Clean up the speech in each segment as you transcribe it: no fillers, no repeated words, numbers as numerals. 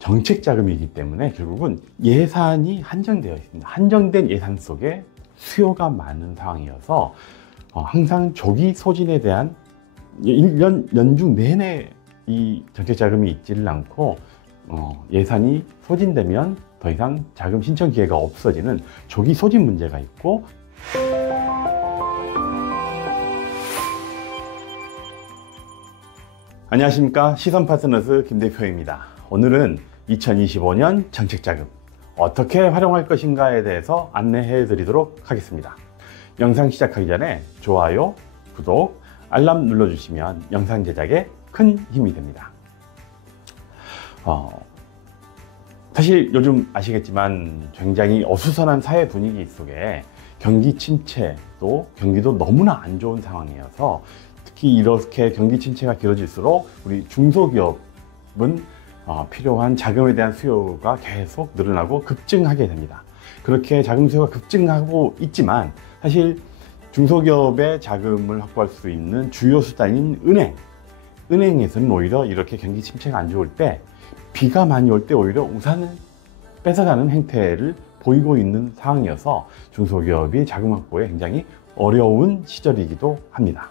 정책 자금이기 때문에 결국은 예산이 한정되어 있습니다. 한정된 예산 속에 수요가 많은 상황이어서 항상 조기 소진에 대한 1년 연중 내내 이 정책 자금이 있지를 않고 예산이 소진되면 더 이상 자금 신청 기회가 없어지는 조기 소진 문제가 있고, 안녕하십니까, 시선파트너스 김 대표입니다. 오늘은 2025년 정책자금 어떻게 활용할 것인가에 대해서 안내해 드리도록 하겠습니다. 영상 시작하기 전에 좋아요, 구독, 알람 눌러주시면 영상 제작에 큰 힘이 됩니다. 사실 요즘 아시겠지만 굉장히 어수선한 사회 분위기 속에 경기 침체, 또 경기도 너무나 안 좋은 상황이어서 특히 이렇게 경기 침체가 길어질수록 우리 중소기업은 필요한 자금에 대한 수요가 계속 늘어나고 급증하게 됩니다. 그렇게 자금 수요가 급증하고 있지만 사실 중소기업의 자금을 확보할 수 있는 주요 수단인 은행에서는 오히려 이렇게 경기 침체가 안 좋을 때, 비가 많이 올 때 오히려 우산을 뺏어가는 행태를 보이고 있는 상황이어서 중소기업이 자금 확보에 굉장히 어려운 시절이기도 합니다.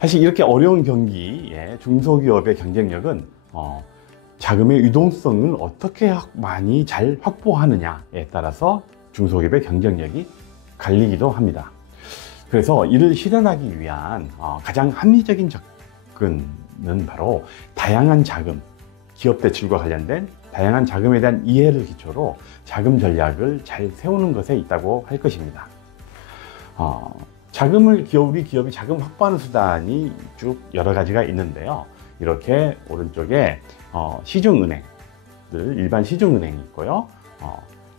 사실 이렇게 어려운 경기에 중소기업의 경쟁력은 자금의 유동성을 어떻게 많이 잘 확보하느냐에 따라서 중소기업의 경쟁력이 갈리기도 합니다. 그래서 이를 실현하기 위한 가장 합리적인 접근은 바로 다양한 자금, 기업 대출과 관련된 다양한 자금에 대한 이해를 기초로 자금 전략을 잘 세우는 것에 있다고 할 것입니다. 우리 기업이 자금 확보하는 수단이 쭉 여러 가지가 있는데요. 이렇게 오른쪽에 시중은행들, 일반 시중은행이 있고요.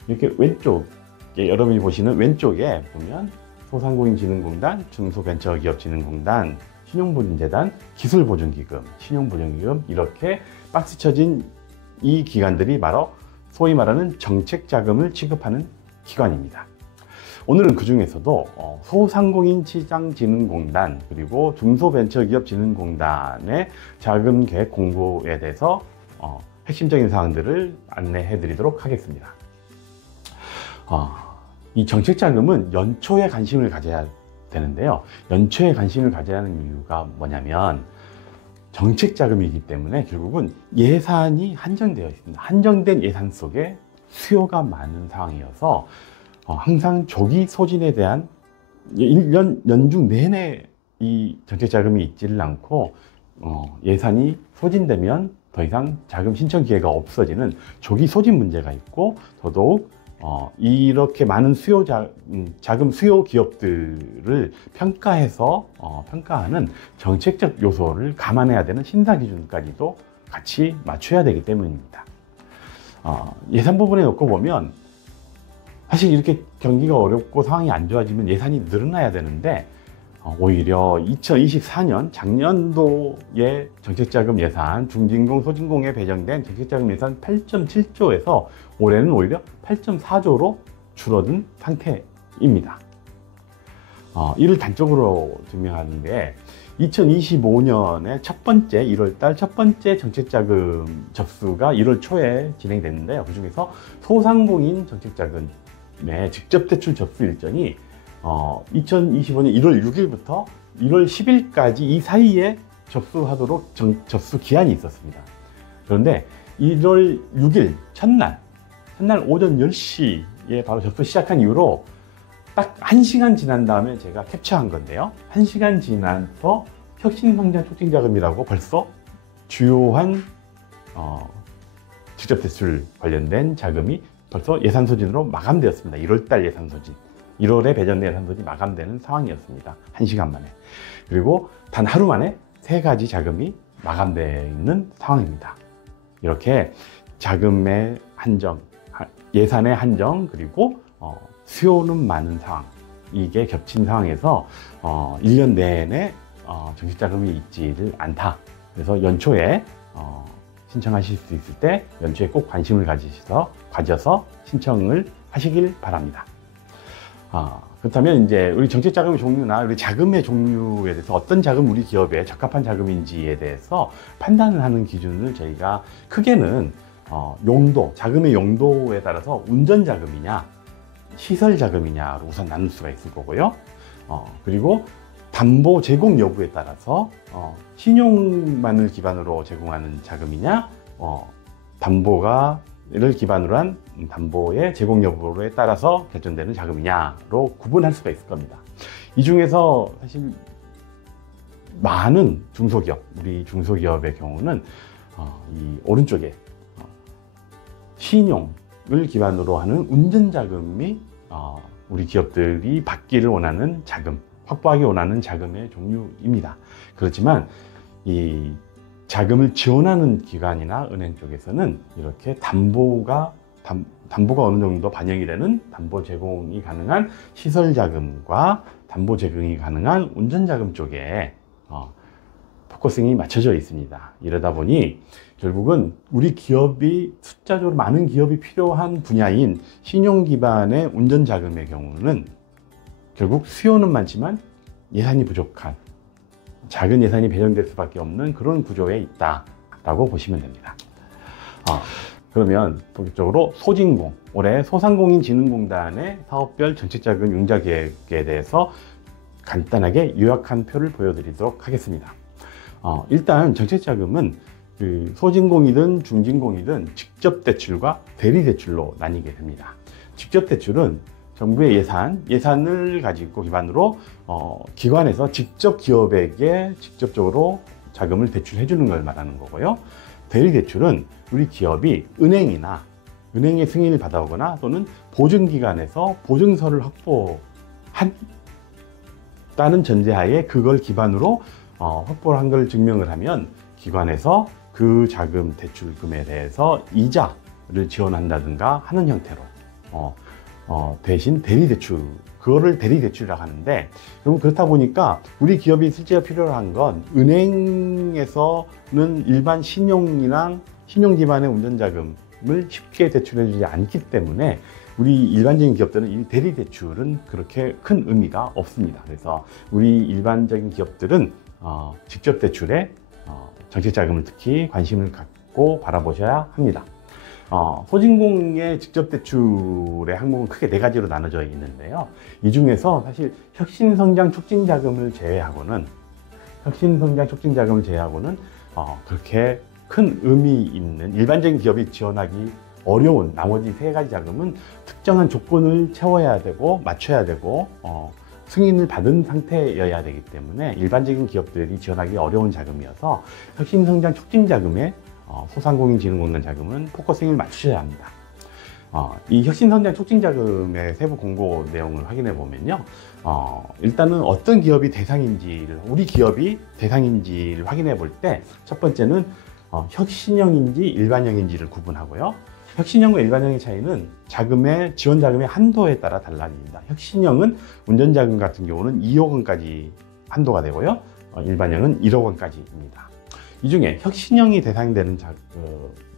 이렇게 왼쪽에, 여러분이 보시는 왼쪽에 보면 소상공인진흥공단, 중소벤처기업진흥공단, 신용보증재단, 기술보증기금, 신용보증기금, 이렇게 박스 쳐진 이 기관들이 바로 소위 말하는 정책자금을 취급하는 기관입니다. 오늘은 그 중에서도 소상공인시장진흥공단 그리고 중소벤처기업진흥공단의 자금 계획 공고에 대해서 핵심적인 사항들을 안내해 드리도록 하겠습니다. 이 정책자금은 연초에 관심을 가져야 되는데요. 연초에 관심을 가져야 하는 이유가 뭐냐면, 정책자금이기 때문에 결국은 예산이 한정되어 있습니다. 한정된 예산 속에 수요가 많은 상황이어서 항상 조기 소진에 대한 1년 연중 내내 이 정책자금이 있지를 않고 예산이 소진되면 더 이상 자금 신청 기회가 없어지는 조기 소진 문제가 있고, 더더욱 이렇게 많은 자금 수요 기업들을 평가하는 정책적 요소를 감안해야 되는 심사 기준까지도 같이 맞춰야 되기 때문입니다. 예산 부분에 놓고 보면 사실 이렇게 경기가 어렵고 상황이 안 좋아지면 예산이 늘어나야 되는데, 오히려 2024년 작년도의 정책자금 예산, 중진공, 소진공에 배정된 정책자금 예산 8.7조에서 올해는 오히려 8.4조로 줄어든 상태입니다. 이를 단적으로 증명하는데, 2025년에 첫 번째 1월달 첫 번째 정책자금 접수가 1월 초에 진행됐는데요. 그 중에서 소상공인 정책자금의 직접 대출 접수 일정이 2025년 1월 6일부터 1월 10일까지 이 사이에 접수하도록 접수 기한이 있었습니다. 그런데 1월 6일 첫날 오전 10시에 바로 접수 시작한 이후로 딱 1시간 지난 다음에 제가 캡처한 건데요. 1시간 지나서 혁신성장촉진자금이라고 벌써 주요한 직접 대출 관련된 자금이 벌써 예산 소진으로 마감되었습니다. 1월달 예산 소진, 1월에 배정된 예산 소진이 마감되는 상황이었습니다. 1시간 만에. 그리고 단 하루 만에 3가지 자금이 마감되어 있는 상황입니다. 이렇게 자금의 한정, 예산의 한정, 그리고 수요는 많은 상황, 이게 겹친 상황에서 1년 내내 정책자금이 있지를 않다. 그래서 연초에 신청하실 수 있을 때 연초에 꼭 관심을 가져서 신청을 하시길 바랍니다. 그렇다면 이제 우리 정책자금의 종류나 우리 자금의 종류에 대해서 어떤 자금 우리 기업에 적합한 자금인지에 대해서 판단을 하는 기준을 저희가 크게는 용도, 자금의 용도에 따라서 운전 자금이냐, 시설 자금이냐로 우선 나눌 수가 있을 거고요. 그리고 담보 제공 여부에 따라서 신용만을 기반으로 제공하는 자금이냐, 담보를 기반으로 한 담보의 제공 여부에 따라서 결정되는 자금이냐로 구분할 수가 있을 겁니다. 이 중에서 사실 많은 중소기업, 우리 중소기업의 경우는 이 오른쪽에 신용을 기반으로 하는 운전자금이 우리 기업들이 받기를 원하는 자금, 확보하기 원하는 자금의 종류입니다. 그렇지만 이 자금을 지원하는 기관이나 은행 쪽에서는 이렇게 담보가 어느 정도 반영이 되는 담보 제공이 가능한 시설 자금과 담보 제공이 가능한 운전자금 쪽에 포커싱이 맞춰져 있습니다. 이러다 보니 결국은 우리 기업이 숫자적으로 많은 기업이 필요한 분야인 신용 기반의 운전 자금의 경우는 결국 수요는 많지만 예산이 부족한, 작은 예산이 배정될 수밖에 없는 그런 구조에 있다라고 보시면 됩니다. 그러면 본격적으로 소진공, 올해 소상공인진흥공단의 사업별 정책자금 융자 계획에 대해서 간단하게 요약한 표를 보여드리도록 하겠습니다. 일단 정책자금은 소진공이든 중진공이든 직접 대출과 대리 대출로 나뉘게 됩니다. 직접 대출은 정부의 예산을 가지고 기반으로 기관에서 직접 기업에게 직접적으로 자금을 대출해 주는 걸 말하는 거고요. 대리 대출은 우리 기업이 은행의 승인을 받아오거나 또는 보증기관에서 보증서를 확보한다는 전제하에 그걸 기반으로 확보를 한 걸 증명을 하면 기관에서 그 자금 대출금에 대해서 이자를 지원한다든가 하는 형태로 대신 대리대출, 그거를 대리대출이라고 하는데, 그럼 그렇다 보니까 우리 기업이 실제로 필요한 건 은행에서는 일반 신용 기반의 운전자금을 쉽게 대출해 주지 않기 때문에 우리 일반적인 기업들은 이 대리대출은 그렇게 큰 의미가 없습니다. 그래서 우리 일반적인 기업들은 직접 대출에 정책자금을 특히 관심을 갖고 바라보셔야 합니다. 소진공의 직접 대출의 항목은 크게 4가지로 나눠져 있는데요. 이 중에서 사실 혁신성장 촉진자금을 제외하고는 그렇게 큰 의미 있는, 일반적인 기업이 지원하기 어려운 나머지 3가지 자금은 특정한 조건을 채워야 되고 맞춰야 되고 승인을 받은 상태여야 되기 때문에 일반적인 기업들이 지원하기 어려운 자금이어서 혁신성장 촉진자금에 소상공인진흥공단 자금은 포커싱을 맞추셔야 합니다. 이 혁신성장 촉진자금의 세부 공고 내용을 확인해 보면요. 일단은 어떤 기업이 대상인지를, 우리 기업이 대상인지를 확인해 볼 때 첫 번째는 혁신형인지 일반형인지를 구분하고요. 혁신형과 일반형의 차이는 지원 자금의 한도에 따라 달라집니다. 혁신형은 운전자금 같은 경우는 2억 원까지 한도가 되고요. 일반형은 1억 원까지입니다. 이 중에 혁신형이 대상되는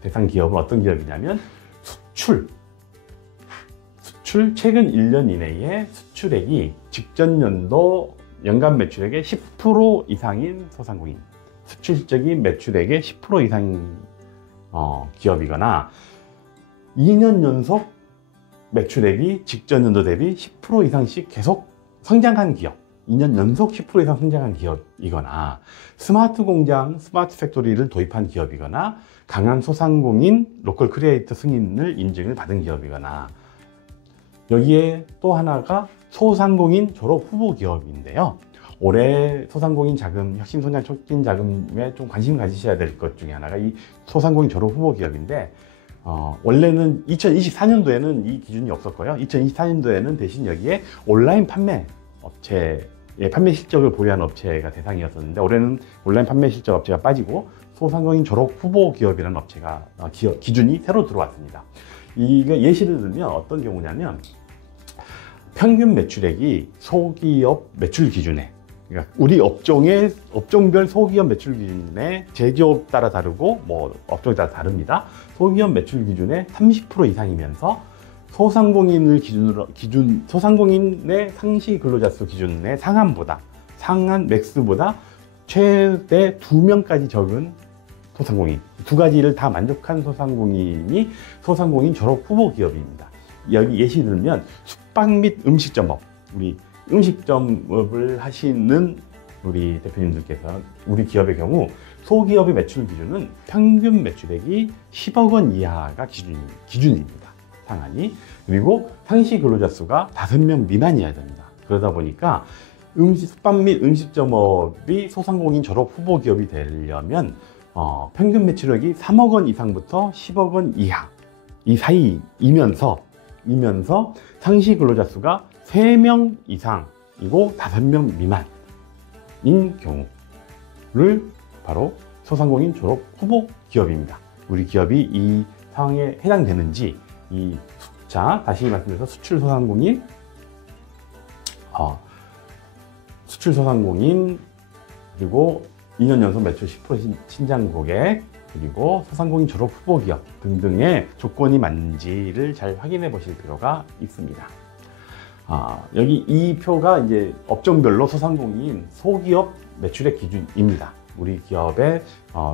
대상 기업은 어떤 기업이냐면 수출, 최근 1년 이내에 수출액이 직전 연도 연간 매출액의 10% 이상인 소상공인, 수출 실적이 매출액의 10% 이상인 기업이거나 2년 연속 매출액이 직전 연도 대비 10% 이상씩 계속 성장한 기업, 2년 연속 10% 이상 성장한 기업이거나 스마트 공장, 스마트 팩토리를 도입한 기업이거나 강한 소상공인 로컬 크리에이터 승인을 인증을 받은 기업이거나, 여기에 또 하나가 소상공인 졸업 후보 기업인데요. 올해 소상공인 자금, 혁신성장 촉진 자금에 좀 관심 가지셔야 될 것 중에 하나가 이 소상공인 졸업 후보 기업인데, 원래는 2024년도에는 이 기준이 없었고요. 2024년도에는 대신 여기에 온라인 판매 업체의 판매 실적을 보유한 업체가 대상이었었는데, 올해는 온라인 판매 실적 업체가 빠지고 소상공인 졸업 후보 기업이라는 업체가 기준이 새로 들어왔습니다. 이게 예시를 들면 어떤 경우냐면, 평균 매출액이 소기업 매출 기준에, 그러니까 우리 업종별 소기업 매출 기준에 제조업 따라 다르고 업종에 따라 다릅니다. 소기업 매출 기준에 30% 이상이면서 소상공인의 상시 근로자 수 기준의 상한 맥스보다 최대 2명까지 적은 소상공인 두 가지를 다 만족한 소상공인이 소상공인 졸업 후보 기업입니다. 여기 예시 들면 숙박 및 음식점업, 우리 음식점업을 하시는 우리 대표님들께서 우리 기업의 경우 소기업의 매출 기준은 평균 매출액이 10억 원 이하가 기준입니다. 상한이. 그리고 상시 근로자 수가 5명 미만이어야 됩니다. 그러다 보니까 숙박 및 음식점업이 소상공인 졸업 후보 기업이 되려면 평균 매출액이 3억 원 이상부터 10억 원 이하 이 사이이면서 상시 근로자 수가 3명 이상이고 5명 미만인 경우를 바로 소상공인 졸업 후보 기업입니다. 우리 기업이 이 상황에 해당되는지 다시 말씀드려서 수출 소상공인 그리고 2년 연속 매출 10% 신장 고객 그리고 소상공인 졸업 후보 기업 등등의 조건이 맞는지를 잘 확인해 보실 필요가 있습니다. 여기 이 표가 이제 업종별로 소상공인 소기업 매출액 기준입니다. 우리 기업의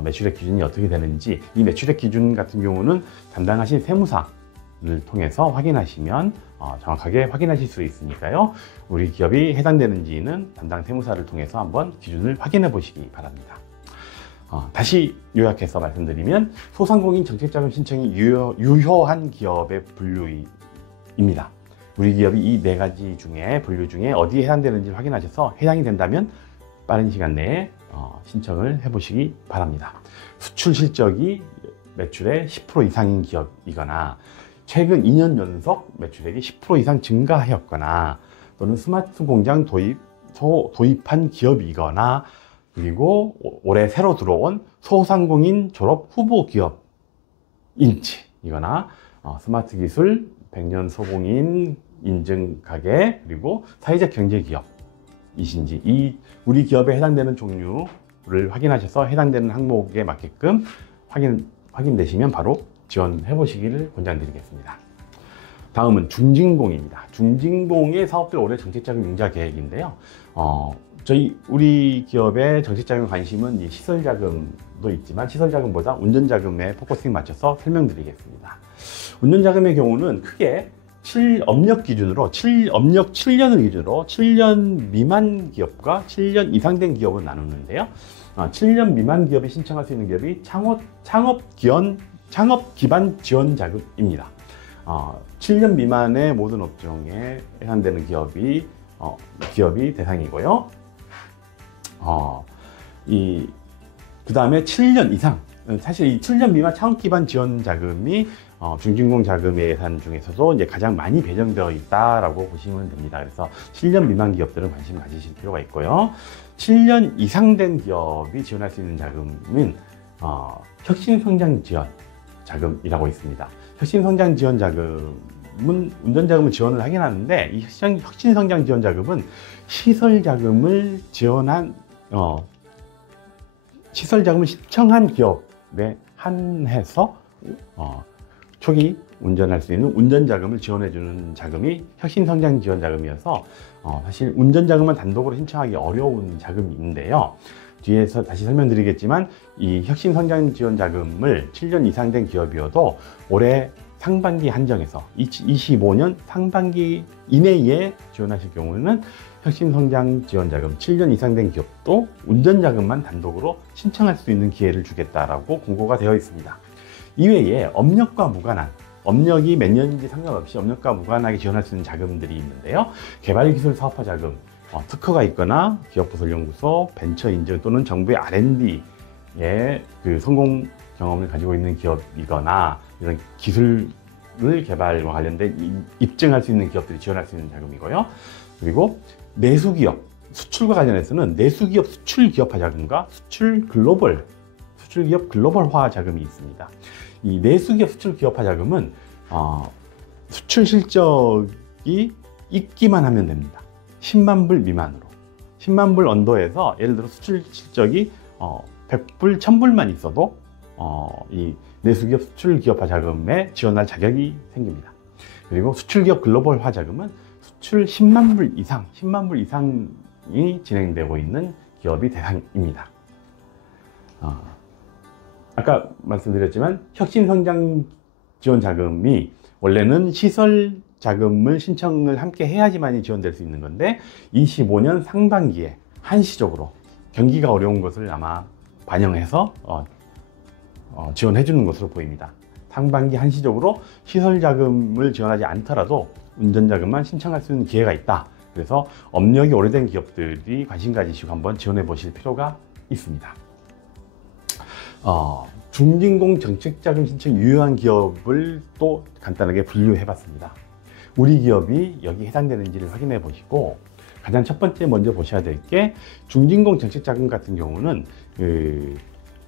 매출액 기준이 어떻게 되는지 이 매출액 기준 같은 경우는 담당하신 세무사를 통해서 확인하시면 정확하게 확인하실 수 있으니까요. 우리 기업이 해당되는지는 담당 세무사를 통해서 한번 기준을 확인해 보시기 바랍니다. 다시 요약해서 말씀드리면 소상공인 정책자금 신청이 유효한 기업의 분류입니다. 우리 기업이 이 4가지 중에 분류 중에 어디에 해당되는지 확인하셔서 해당이 된다면 빠른 시간 내에 신청을 해보시기 바랍니다. 수출 실적이 매출의 10% 이상인 기업이거나 최근 2년 연속 매출액이 10% 이상 증가하였거나 또는 스마트 공장 도입한 기업이거나 그리고 올해 새로 들어온 소상공인 졸업 후보 기업인지이거나 스마트 기술 100년 소공인 인증 가게 그리고 사회적 경제 기업이신지 우리 기업에 해당되는 종류를 확인하셔서 해당되는 항목에 맞게끔 확인되시면 바로 지원해 보시기를 권장드리겠습니다. 다음은 중진공입니다. 중진공의 사업들 올해 정책자금 융자 계획인데요. 우리 기업의 정책자금 관심은 이 시설자금도 있지만 시설자금보다 운전자금에 포커싱 맞춰서 설명드리겠습니다. 운전자금의 경우는 크게 업력 7년을 기준으로 7년 미만 기업과 7년 이상 된 기업을 나누는데요. 7년 미만 기업이 신청할 수 있는 기업이 창업 기반 지원 자금입니다. 7년 미만의 모든 업종에 해당되는 기업이 대상이고요. 그 다음에 7년 이상, 사실 이 7년 미만 창업 기반 지원 자금이 중진공 자금의 예산 중에서도 이제 가장 많이 배정되어 있다라고 보시면 됩니다. 그래서 7년 미만 기업들은 관심 가지실 필요가 있고요. 7년 이상 된 기업이 지원할 수 있는 자금은 혁신성장 지원 자금이라고 있습니다. 혁신성장 지원 자금은 운전자금을 지원을 하긴 하는데 이 혁신성장 지원 자금은 시설 자금을 신청한 기업에 한해서 초기 운전할 수 있는 운전자금을 지원해주는 자금이 혁신성장 지원 자금이어서 사실 운전자금은 단독으로 신청하기 어려운 자금인데요. 뒤에서 다시 설명드리겠지만 이 혁신성장 지원 자금을 7년 이상 된 기업이어도 올해 상반기 한정해서 2025년 상반기 이내에 지원하실 경우는 혁신성장 지원자금 7년 이상 된 기업도 운전자금만 단독으로 신청할 수 있는 기회를 주겠다라고 공고가 되어 있습니다. 이외에 업력과 무관한, 업력이 몇 년인지 상관없이 업력과 무관하게 지원할 수 있는 자금들이 있는데요. 개발기술 사업화 자금, 특허가 있거나 기업부설연구소, 벤처 인증 또는 정부의 R&D에 그 성공 경험을 가지고 있는 기업이거나 이런 기술을 개발과 관련된 입증할 수 있는 기업들이 지원할 수 있는 자금이고요. 그리고 내수기업, 수출과 관련해서는 내수기업 수출기업화 자금과 수출기업 글로벌화 자금이 있습니다. 이 내수기업 수출기업화 자금은 수출 실적이 있기만 하면 됩니다. 10만 불 미만으로. 10만 불 언더에서 예를 들어 수출 실적이 100불, 1000불만 있어도 이 내수기업 수출기업화 자금에 지원할 자격이 생깁니다. 그리고 수출기업 글로벌화 자금은 수출 10만 불 이상이 진행되고 있는 기업이 대상입니다. 아까 말씀드렸지만 혁신성장 지원 자금이 원래는 시설 자금을 신청을 함께 해야지만이 지원될 수 있는 건데 25년 상반기에 한시적으로 경기가 어려운 것을 아마 반영해서 지원해 주는 것으로 보입니다. 상반기 한시적으로 시설 자금을 지원하지 않더라도 운전 자금만 신청할 수 있는 기회가 있다. 그래서 업력이 오래된 기업들이 관심 가지시고 한번 지원해 보실 필요가 있습니다. 중진공 정책자금 신청 유효한 기업을 또 간단하게 분류해 봤습니다. 우리 기업이 여기 해당되는지를 확인해 보시고, 가장 첫 번째 먼저 보셔야 될 게 중진공 정책자금 같은 경우는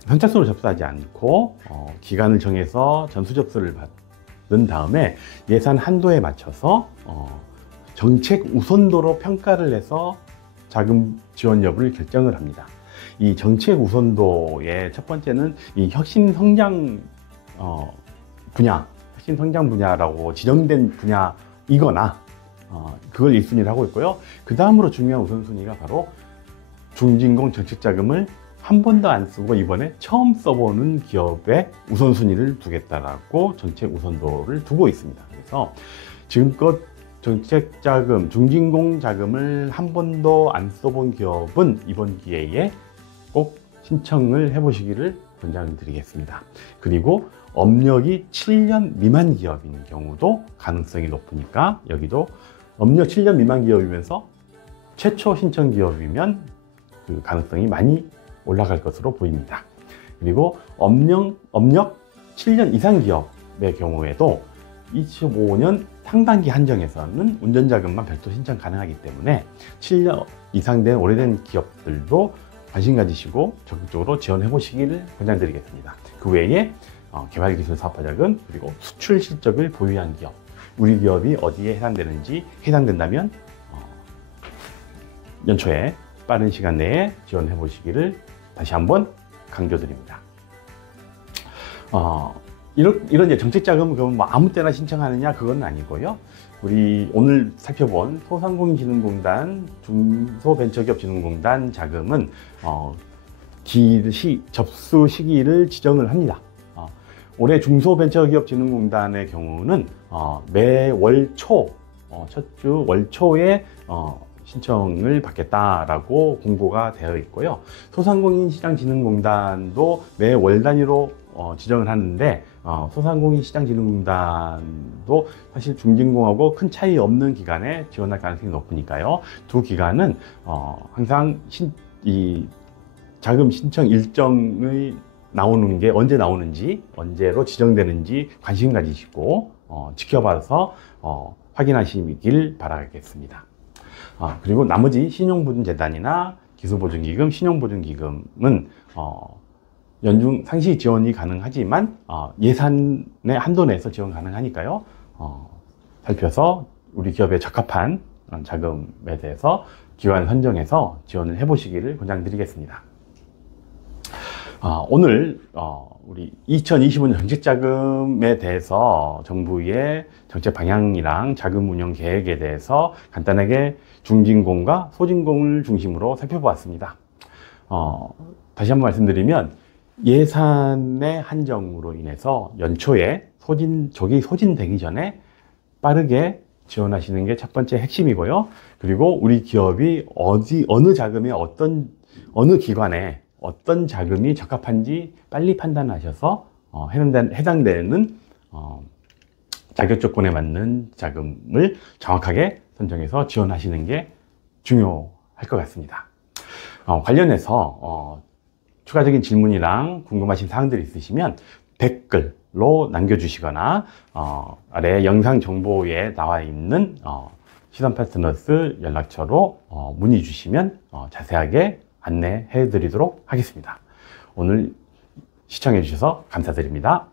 선착순으로 접수하지 않고 기간을 정해서 전수 접수를 받은 다음에 예산 한도에 맞춰서 정책 우선도로 평가를 해서 자금 지원 여부를 결정을 합니다. 이 정책 우선도의 첫 번째는 이 혁신 성장 분야라고 지정된 분야이거나 그걸 1순위를 하고 있고요. 그 다음으로 중요한 우선순위가 바로 중진공 정책자금을 한 번도 안 쓰고 이번에 처음 써보는 기업에 우선순위를 두겠다라고 정책 우선도를 두고 있습니다. 그래서 지금껏 정책자금, 중진공 자금을 한 번도 안 써본 기업은 이번 기회에 꼭 신청을 해보시기를 권장드리겠습니다. 그리고 업력이 7년 미만 기업인 경우도 가능성이 높으니까 여기도 업력 7년 미만 기업이면서 최초 신청 기업이면 그 가능성이 많이 올라갈 것으로 보입니다. 그리고 업력 7년 이상 기업의 경우에도 25년 상반기 한정에서는 운전자금만 별도 신청 가능하기 때문에 7년 이상 된 오래된 기업들도 관심 가지시고 적극적으로 지원해 보시기를 권장드리겠습니다. 그 외에 개발기술사업화자금, 그리고 수출 실적을 보유한 기업, 우리 기업이 어디에 해당되는지, 해당된다면 연초에 빠른 시간 내에 지원해 보시기를 다시 한번 강조드립니다. 이런 이제 정책자금 그럼 뭐 아무 때나 신청하느냐, 그건 아니고요. 우리 오늘 살펴본 소상공인진흥공단, 중소벤처기업진흥공단 자금은 접수 시기를 지정을 합니다. 올해 중소벤처기업진흥공단의 경우는 매월 첫 주 월 초에 신청을 받겠다라고 공고가 되어 있고요. 소상공인시장진흥공단도 매월 단위로 지정을 하는데 소상공인시장진흥공단도 사실 중진공하고 큰 차이 없는 기간에 지원할 가능성이 높으니까요. 두 기관은 항상 이 자금 신청 일정이 나오는 게 언제 나오는지, 언제로 지정되는지 관심 가지시고 지켜봐서 확인하시길 바라겠습니다. 그리고 나머지 신용보증재단이나 기술보증기금, 신용보증기금은 연중 상시 지원이 가능하지만 예산의 한도 내에서 지원 가능하니까요. 살펴서 우리 기업에 적합한 자금에 대해서 기관 선정해서 지원을 해보시기를 권장드리겠습니다. 오늘 우리 2025년 정책자금에 대해서 정부의 정책 방향이랑 자금 운영 계획에 대해서 간단하게 중진공과 소진공을 중심으로 살펴보았습니다. 다시 한번 말씀드리면 예산의 한정으로 인해서 연초에 조기 소진되기 전에 빠르게 지원하시는 게 첫 번째 핵심이고요. 그리고 우리 기업이 어느 자금에 어느 기관에 어떤 자금이 적합한지 빨리 판단하셔서 해당되는 자격 조건에 맞는 자금을 정확하게 선정해서 지원하시는 게 중요할 것 같습니다. 관련해서 추가적인 질문이랑 궁금하신 사항들이 있으시면 댓글로 남겨주시거나 아래 영상 정보에 나와 있는 시선파트너스 연락처로 문의 주시면 자세하게 안내해 드리도록 하겠습니다. 오늘 시청해 주셔서 감사드립니다.